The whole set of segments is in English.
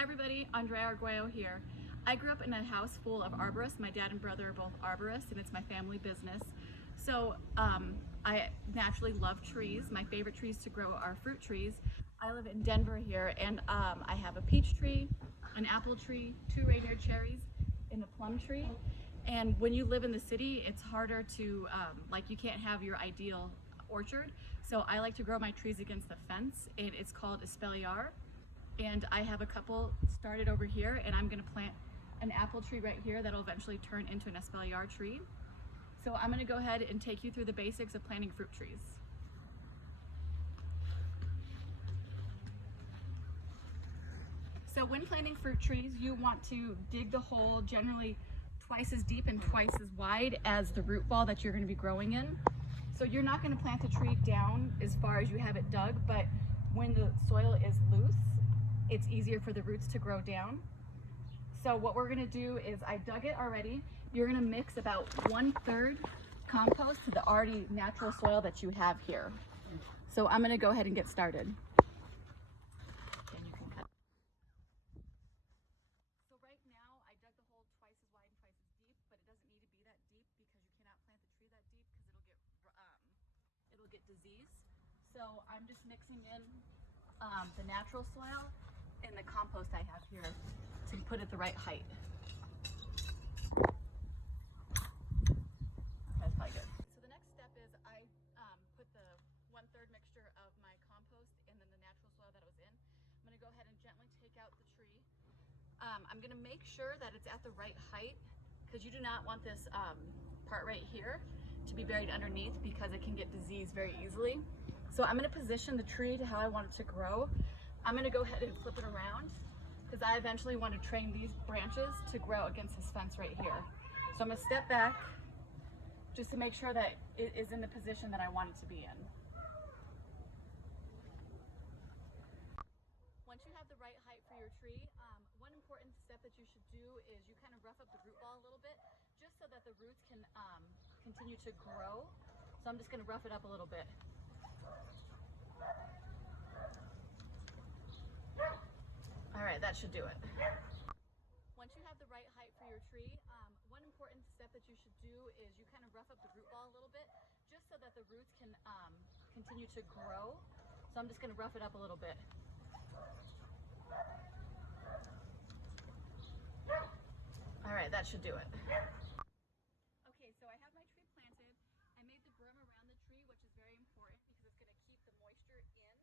Hi everybody, Andrea Arguello here. I grew up in a house full of arborists. My dad and brother are both arborists and it's my family business. So I naturally love trees. My favorite trees to grow are fruit trees. I live in Denver here and I have a peach tree, an apple tree, 2 reindeer cherries, and a plum tree. And when you live in the city, it's harder to, you can't have your ideal orchard. So I like to grow my trees against the fence, and it's called espalier. And I have a couple started over here, and I'm gonna plant an apple tree right here that'll eventually turn into an espalier tree. So I'm gonna go ahead and take you through the basics of planting fruit trees. So when planting fruit trees, you want to dig the hole generally twice as deep and twice as wide as the root ball that you're gonna be growing in. So you're not gonna plant the tree down as far as you have it dug, but when the soil is loose, it's easier for the roots to grow down. So what we're gonna do is, I dug it already. You're gonna mix about 1/3 compost to the already natural soil that you have here. So I'm gonna go ahead and get started. And you can cut. So right now, I dug the hole twice as wide and twice as deep, but it doesn't need to be that deep because you cannot plant the tree that deep because it'll get diseased. So I'm just mixing in the natural soil and the compost I have here to put it the right height. That's probably good. So the next step is I put the 1/3 mixture of my compost and then the natural soil that it was in. I'm gonna go ahead and gently take out the tree. I'm gonna make sure that it's at the right height because you do not want this part right here to be buried underneath because it can get diseased very easily. So I'm gonna position the tree to how I want it to grow. I'm gonna go ahead and flip it around because I eventually want to train these branches to grow against this fence right here. So I'm gonna step back just to make sure that it is in the position that I want it to be in. Once you have the right height for your tree, one important step that you should do is you kind of rough up the root ball a little bit just so that the roots can continue to grow. So I'm just gonna rough it up a little bit. All right, that should do it. Once you have the right height for your tree, one important step that you should do is you kind of rough up the root ball a little bit just so that the roots can continue to grow. So I'm just gonna rough it up a little bit. All right, that should do it. Okay, so I have my tree planted. I made the berm around the tree, which is very important because it's gonna keep the moisture in.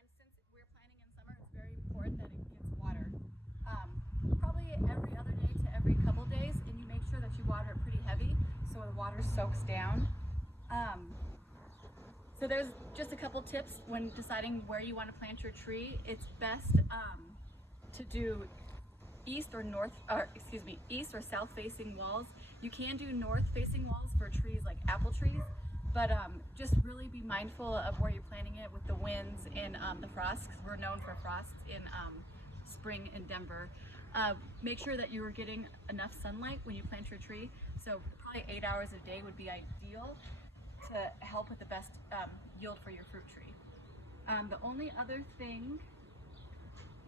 And since we're planting in summer, it's very important that it gets water. Probably every other day to every couple days, and you make sure that you water it pretty heavy so the water soaks down. So there's just a couple tips when deciding where you want to plant your tree. It's best to do east or south facing walls. You can do north facing walls for trees like apple trees, but just really be mindful of where you're planting it with the winds and the frosts, because we're known for frosts in spring in Denver. Make sure that you are getting enough sunlight when you plant your tree. So probably 8 hours a day would be ideal to help with the best yield for your fruit tree. The only other thing,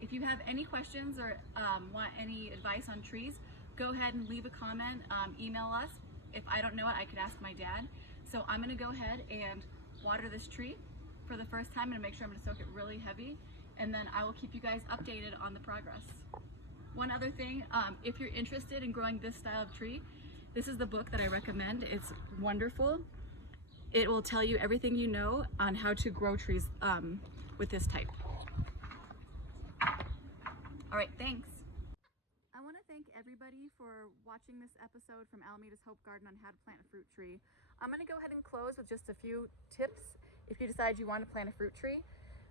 if you have any questions or want any advice on trees, go ahead and leave a comment, email us. If I don't know it, I could ask my dad. So I'm gonna go ahead and water this tree for the first time and make sure I'm gonna soak it really heavy, and then I will keep you guys updated on the progress. One other thing, if you're interested in growing this style of tree, this is the book that I recommend. It's wonderful. It will tell you everything you know on how to grow trees with this type. All right, thanks. I want to thank everybody for watching this episode from Alameda's Hope Garden on how to plant a fruit tree. I'm going to go ahead and close with just a few tips if you decide you want to plant a fruit tree.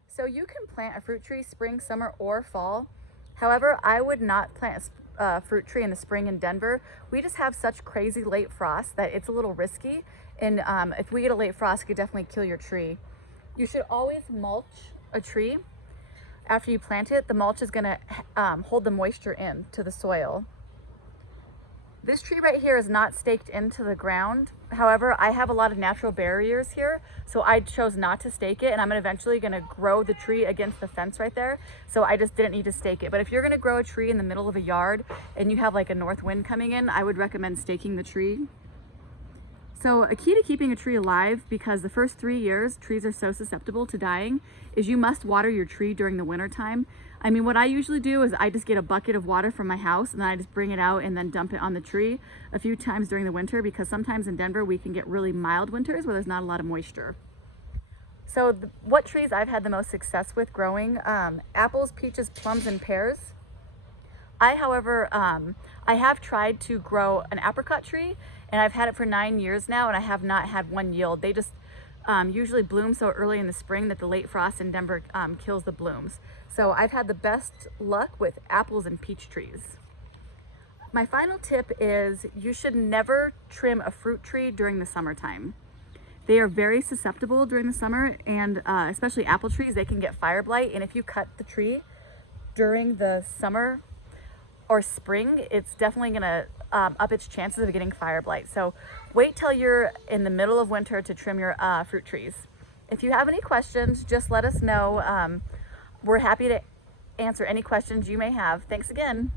So you can plant a fruit tree spring, summer, or fall. However, I would not plant a fruit tree in the spring in Denver. We just have such crazy late frost that it's a little risky. And if we get a late frost, it could definitely kill your tree. You should always mulch a tree. After you plant it, the mulch is gonna hold the moisture in to the soil. This tree right here is not staked into the ground. However, I have a lot of natural barriers here, so I chose not to stake it, and I'm eventually gonna grow the tree against the fence right there, so I just didn't need to stake it. But if you're gonna grow a tree in the middle of a yard and you have like a north wind coming in, I would recommend staking the tree. So a key to keeping a tree alive, because the first 3 years trees are so susceptible to dying, is you must water your tree during the winter time. I mean, what I usually do is I just get a bucket of water from my house and then I just bring it out and then dump it on the tree a few times during the winter, because sometimes in Denver we can get really mild winters where there's not a lot of moisture. So what trees I've had the most success with growing, apples, peaches, plums, and pears. However, I have tried to grow an apricot tree, and I've had it for 9 years now, and I have not had one yield. They just usually bloom so early in the spring that the late frost in Denver kills the blooms. So I've had the best luck with apples and peach trees. My final tip is you should never trim a fruit tree during the summertime. They are very susceptible during the summer, and especially apple trees, they can get fire blight. And if you cut the tree during the summer or spring, it's definitely gonna up its chances of getting fire blight. So wait till you're in the middle of winter to trim your fruit trees. If you have any questions, just let us know. We're happy to answer any questions you may have. Thanks again.